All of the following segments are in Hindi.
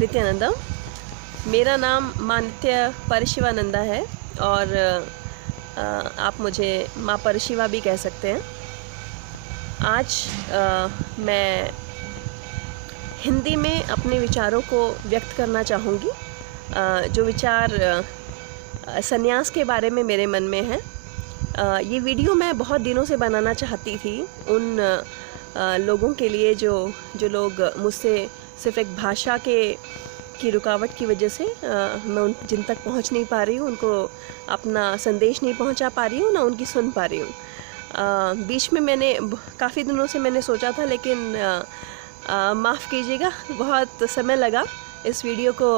नित्यानंदम। मेरा नाम माँ नित्य परशिवानंदा है और आप मुझे माँ परशिवा भी कह सकते हैं। आज मैं हिंदी में अपने विचारों को व्यक्त करना चाहूँगी। जो विचार संन्यास के बारे में मेरे मन में है। ये वीडियो मैं बहुत दिनों से बनाना चाहती थी उन लोगों के लिए जो लोग मुझसे सिर्फ एक भाषा की रुकावट की वजह से मैं जिन तक पहुंच नहीं पा रही हूँ, उनको अपना संदेश नहीं पहुंचा पा रही हूँ, ना उनकी सुन पा रही हूँ। बीच में मैंने काफ़ी दिनों से मैंने सोचा था, लेकिन माफ़ कीजिएगा, बहुत समय लगा इस वीडियो को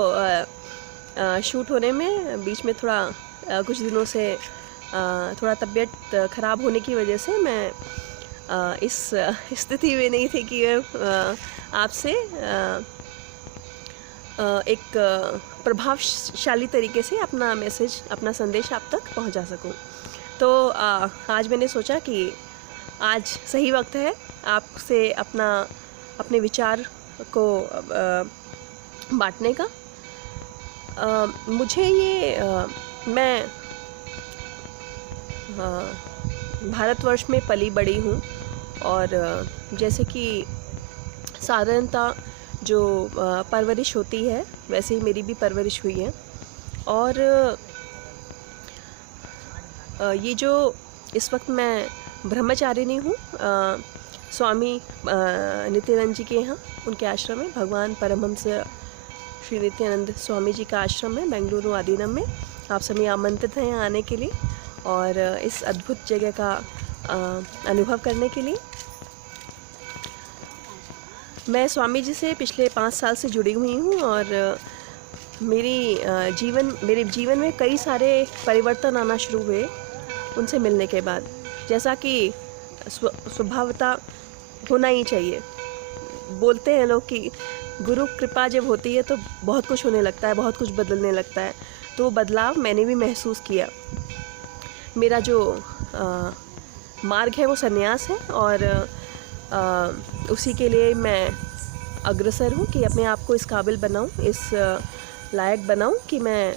शूट होने में। बीच में थोड़ा कुछ दिनों से थोड़ा तबीयत ख़राब होने की वजह से मैं इस स्थिति में नहीं थी कि आपसे एक प्रभावशाली तरीके से अपना मैसेज, अपना संदेश आप तक पहुंचा सकूं। तो आज मैंने सोचा कि आज सही वक्त है आपसे अपने विचार को बांटने का। मुझे मैं भारतवर्ष में पली बड़ी हूँ और जैसे कि साधारणतः जो परवरिश होती है वैसे ही मेरी भी परवरिश हुई है। और ये जो इस वक्त मैं ब्रह्मचारिणी हूँ, स्वामी नित्यानंद जी के यहाँ, उनके आश्रम में, भगवान परमहंस श्री नित्यानंद स्वामी जी का आश्रम है बेंगलुरु आदीनम में। आप सभी आमंत्रित हैं यहाँ आने के लिए और इस अद्भुत जगह का अनुभव करने के लिए। मैं स्वामी जी से पिछले 5 साल से जुड़ी हुई हूँ और मेरे जीवन में कई सारे परिवर्तन आना शुरू हुए उनसे मिलने के बाद। जैसा कि स्वभावतः होना ही चाहिए। बोलते हैं लोग कि गुरु कृपा जब होती है तो बहुत कुछ होने लगता है, बहुत कुछ बदलने लगता है। तो बदलाव मैंने भी महसूस किया। मेरा जो मार्ग है वो संन्यास है और उसी के लिए मैं अग्रसर हूँ कि अपने आप को इस काबिल बनाऊँ, इस लायक बनाऊँ कि मैं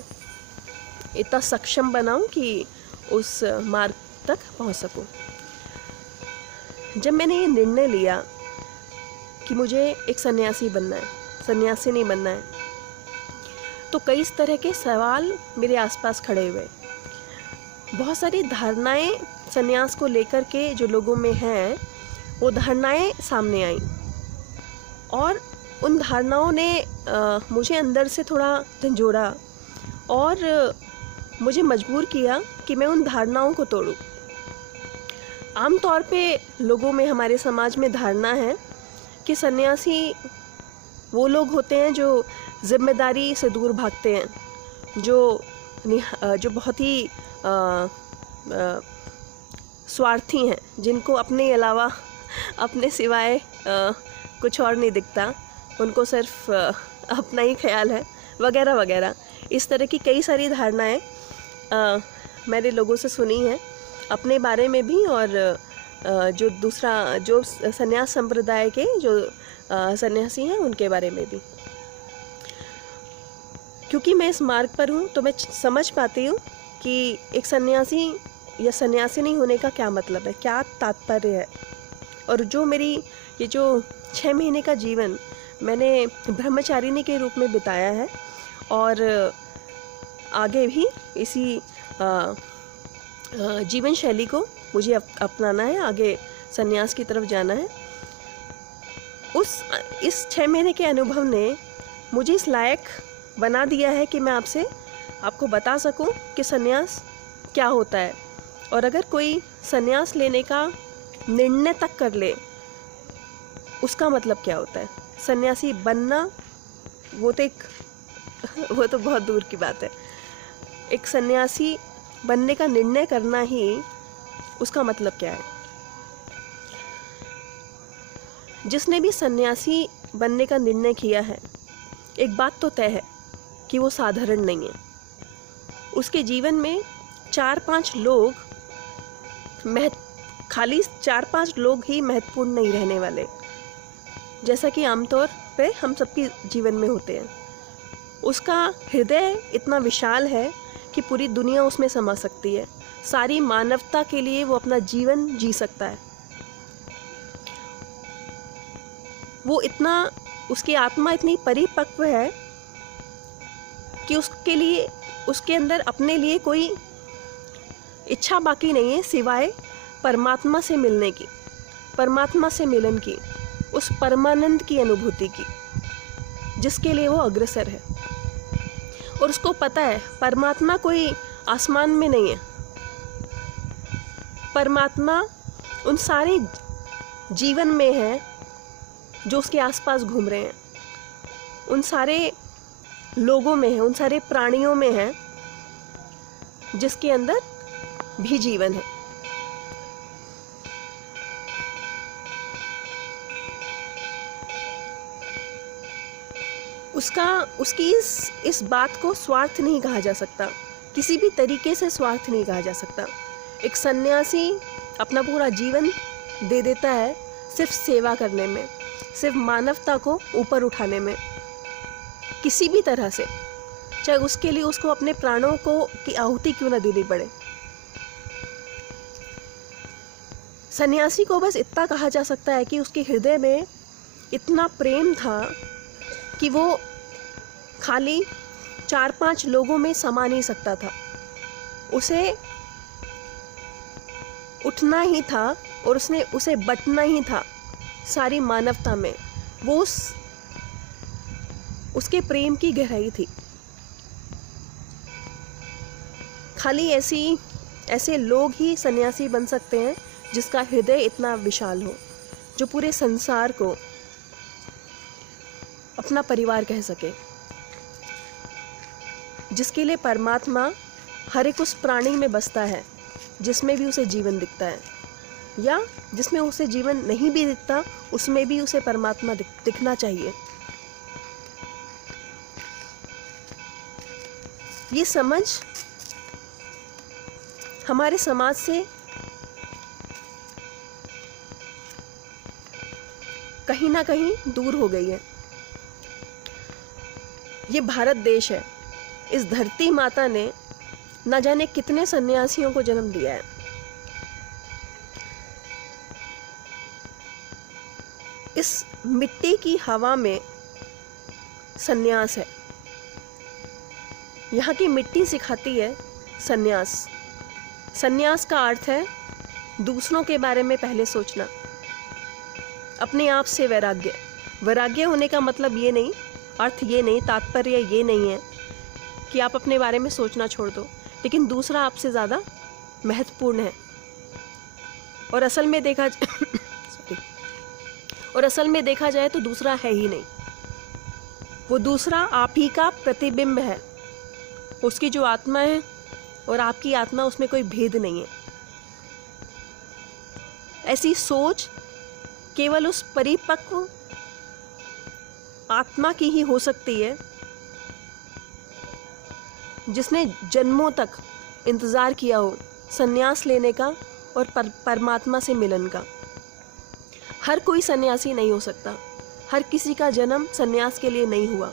इतना सक्षम बनाऊँ कि उस मार्ग तक पहुँच सकूँ। जब मैंने ये निर्णय लिया कि मुझे एक सन्यासी बनना है, सन्यासी नहीं बनना है, तो कई इस तरह के सवाल मेरे आसपास खड़े हुए। बहुत सारी धारणाएं सन्यास को लेकर के जो लोगों में हैं, वो धारणाएं सामने आईं और उन धारणाओं ने मुझे अंदर से थोड़ा झंझोड़ा और मुझे मजबूर किया कि मैं उन धारणाओं को तोड़ूं। आम तौर पे लोगों में, हमारे समाज में धारणा है कि सन्यासी वो लोग होते हैं जो जिम्मेदारी से दूर भागते हैं, जो बहुत ही स्वार्थी हैं, जिनको अपने अलावा, अपने सिवाय कुछ और नहीं दिखता, उनको सिर्फ अपना ही ख्याल है, वगैरह वगैरह। इस तरह की कई सारी धारणाएं मैंने लोगों से सुनी हैं, अपने बारे में भी और जो सन्यास संप्रदाय के जो सन्यासी हैं उनके बारे में भी। क्योंकि मैं इस मार्ग पर हूँ तो मैं समझ पाती हूँ कि एक सन्यासी या सन्यासिनी होने का क्या मतलब है, क्या तात्पर्य है। और जो मेरी ये जो 6 महीने का जीवन मैंने ब्रह्मचारिणी के रूप में बिताया है और आगे भी इसी जीवन शैली को मुझे अपनाना है, आगे सन्यास की तरफ जाना है। इस 6 महीने के अनुभव ने मुझे इस लायक बना दिया है कि मैं आपको बता सकूं कि सन्यास क्या होता है। और अगर कोई सन्यास लेने का निर्णय तक कर ले, उसका मतलब क्या होता है। सन्यासी बनना वो तो बहुत दूर की बात है। एक सन्यासी बनने का निर्णय करना ही उसका मतलब क्या है। जिसने भी सन्यासी बनने का निर्णय किया है, एक बात तो तय है कि वो साधारण नहीं है। उसके जीवन में 4-5 लोग खाली 4-5 लोग ही महत्वपूर्ण नहीं रहने वाले, जैसा कि आमतौर पे हम सबके जीवन में होते हैं। उसका हृदय इतना विशाल है कि पूरी दुनिया उसमें समा सकती है। सारी मानवता के लिए वो अपना जीवन जी सकता है। वो इतना, उसकी आत्मा इतनी परिपक्व है कि उसके लिए, उसके अंदर अपने लिए कोई इच्छा बाकी नहीं है सिवाय परमात्मा से मिलने की, परमात्मा से मिलन की, उस परमानंद की अनुभूति की, जिसके लिए वो अग्रसर है। और उसको पता है परमात्मा कोई आसमान में नहीं है, परमात्मा उन सारे जीवन में है जो उसके आसपास घूम रहे हैं, उन सारे लोगों में है, उन सारे प्राणियों में है जिसके अंदर भी जीवन है। उसकी इस बात को स्वार्थ नहीं कहा जा सकता, किसी भी तरीके से स्वार्थ नहीं कहा जा सकता। एक सन्यासी अपना पूरा जीवन दे देता है सिर्फ सेवा करने में, सिर्फ मानवता को ऊपर उठाने में, किसी भी तरह से, चाहे उसके लिए उसको अपने प्राणों को की आहुति क्यों न देनी पड़े। सन्यासी को बस इतना कहा जा सकता है कि उसके हृदय में इतना प्रेम था कि वो खाली 4-5 लोगों में समा नहीं सकता था, उसे उठना ही था और उसे बंटना ही था सारी मानवता में। वो उसके प्रेम की गहराई थी। खाली ऐसे लोग ही सन्यासी बन सकते हैं जिसका हृदय इतना विशाल हो, जो पूरे संसार को अपना परिवार कह सके, जिसके लिए परमात्मा हर एक उस प्राणी में बसता है जिसमें भी उसे जीवन दिखता है, या जिसमें उसे जीवन नहीं भी दिखता उसमें भी उसे परमात्मा दिखना चाहिए। ये समझ हमारे समाज से कहीं ना कहीं दूर हो गई है। ये भारत देश है, इस धरती माता ने न जाने कितने सन्यासियों को जन्म दिया है। इस मिट्टी की हवा में सन्यास है। यहाँ की मिट्टी सिखाती है सन्यास। सन्यास का अर्थ है दूसरों के बारे में पहले सोचना, अपने आप से वैराग्य। वैराग्य होने का मतलब ये नहीं, अर्थ ये नहीं, तात्पर्य ये नहीं है कि आप अपने बारे में सोचना छोड़ दो, लेकिन दूसरा आपसे ज़्यादा महत्वपूर्ण है। और असल में देखा जाए तो दूसरा है ही नहीं। वो दूसरा आप ही का प्रतिबिंब है। उसकी जो आत्मा है और आपकी आत्मा, उसमें कोई भेद नहीं है। ऐसी सोच केवल उस परिपक्व आत्मा की ही हो सकती है जिसने जन्मों तक इंतज़ार किया हो सन्यास लेने का और परमात्मा से मिलन का। हर कोई सन्यासी नहीं हो सकता, हर किसी का जन्म सन्यास के लिए नहीं हुआ।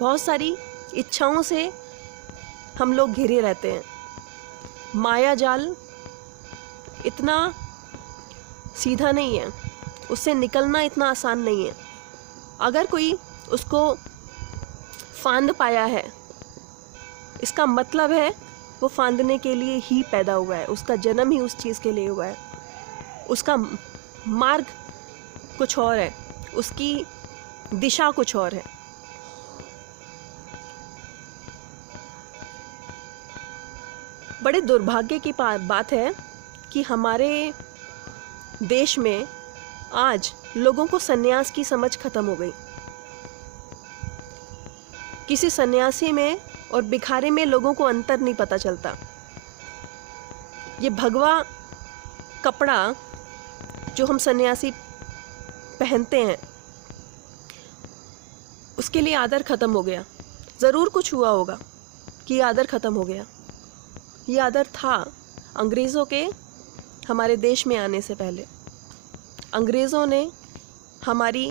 बहुत सारी इच्छाओं से हम लोग घिरे रहते हैं। माया जाल इतना सीधा नहीं है, उससे निकलना इतना आसान नहीं है। अगर कोई उसको फांद पाया है, इसका मतलब है वो फांदने के लिए ही पैदा हुआ है, उसका जन्म ही उस चीज़ के लिए हुआ है। उसका मार्ग कुछ और है, उसकी दिशा कुछ और है। बड़े दुर्भाग्य की बात है कि हमारे देश में आज लोगों को सन्यास की समझ खत्म हो गई। किसी सन्यासी में और भिखारी में लोगों को अंतर नहीं पता चलता। ये भगवा कपड़ा जो हम सन्यासी पहनते हैं, उसके लिए आदर खत्म हो गया। ज़रूर कुछ हुआ होगा कि ये आदर खत्म हो गया। ये आदर था अंग्रेज़ों के हमारे देश में आने से पहले। अंग्रेज़ों ने हमारी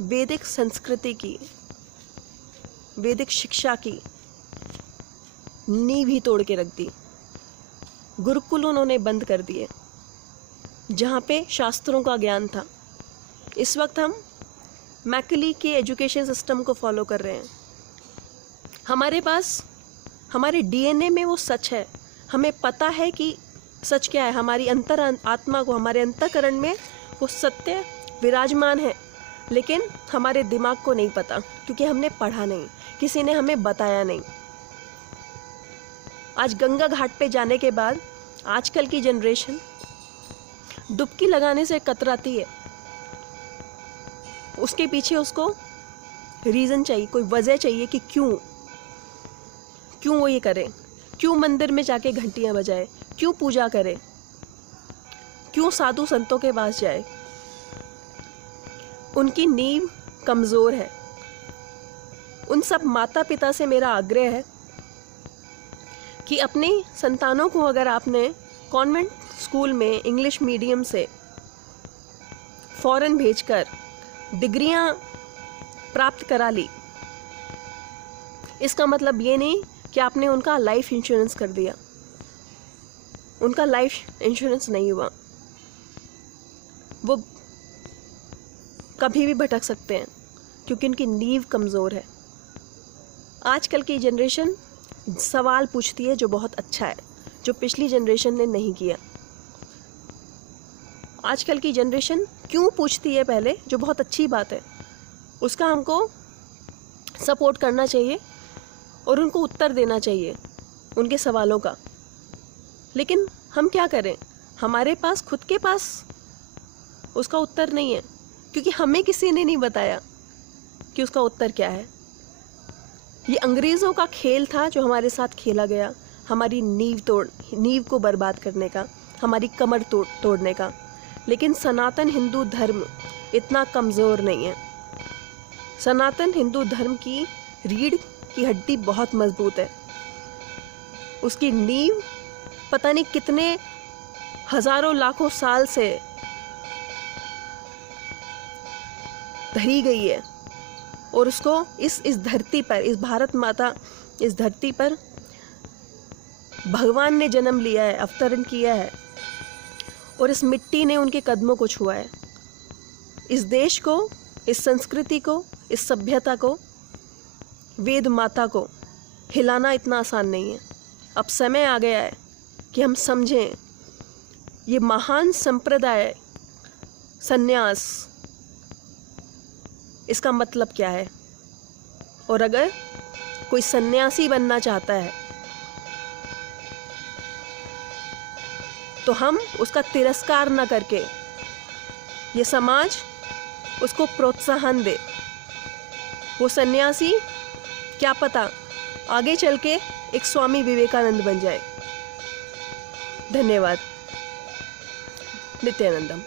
वैदिक संस्कृति की, वैदिक शिक्षा की नींव ही तोड़ के रख दी। गुरुकुल उन्होंने बंद कर दिए जहाँ पे शास्त्रों का ज्ञान था। इस वक्त हम मैकली के एजुकेशन सिस्टम को फॉलो कर रहे हैं। हमारे पास, हमारे डीएनए में वो सच है, हमें पता है कि सच क्या है। हमारी अंतर आत्मा को, हमारे अंतःकरण में वो सत्य विराजमान है, लेकिन हमारे दिमाग को नहीं पता क्योंकि हमने पढ़ा नहीं, किसी ने हमें बताया नहीं। आज गंगा घाट पे जाने के बाद आजकल की जनरेशन डुबकी लगाने से कतराती है। उसके पीछे उसको रीज़न चाहिए, कोई वजह चाहिए कि क्यों वो ये करे, क्यों मंदिर में जाके घंटियां बजाए, क्यों पूजा करे, क्यों साधु संतों के पास जाए। उनकी नींव कमज़ोर है। उन सब माता पिता से मेरा आग्रह है कि अपनी संतानों को अगर आपने कॉन्वेंट स्कूल में इंग्लिश मीडियम से फॉरेन भेजकर डिग्रियां प्राप्त करा ली, इसका मतलब ये नहीं कि आपने उनका लाइफ इंश्योरेंस कर दिया। उनका लाइफ इंश्योरेंस नहीं हुआ, वो कभी भी भटक सकते हैं क्योंकि उनकी नींव कमज़ोर है। आजकल की जनरेशन सवाल पूछती है जो बहुत अच्छा है, जो पिछली जनरेशन ने नहीं किया। आजकल की जनरेशन क्यों पूछती है पहले, जो बहुत अच्छी बात है, उसका हमको सपोर्ट करना चाहिए और उनको उत्तर देना चाहिए उनके सवालों का। लेकिन हम क्या करें, हमारे पास खुद के पास उसका उत्तर नहीं है क्योंकि हमें किसी ने नहीं बताया कि उसका उत्तर क्या है। ये अंग्रेज़ों का खेल था जो हमारे साथ खेला गया, हमारी नींव को बर्बाद करने का, हमारी कमर तोड़ने का। लेकिन सनातन हिंदू धर्म इतना कमज़ोर नहीं है। सनातन हिंदू धर्म की रीढ़ की हड्डी बहुत मजबूत है। उसकी नींव पता नहीं कितने हजारों लाखों साल से धरी गई है और उसको इस धरती पर, इस भारत माता, इस धरती पर भगवान ने जन्म लिया है, अवतरण किया है और इस मिट्टी ने उनके कदमों को छुआ है। इस देश को, इस संस्कृति को, इस सभ्यता को, वेद माता को हिलाना इतना आसान नहीं है। अब समय आ गया है कि हम समझें ये महान संप्रदाय संन्यास, इसका मतलब क्या है। और अगर कोई सन्यासी बनना चाहता है तो हम उसका तिरस्कार न करके ये समाज उसको प्रोत्साहन दे। वो सन्यासी क्या पता आगे चल के एक स्वामी विवेकानंद बन जाए। धन्यवाद। नित्यानंदम।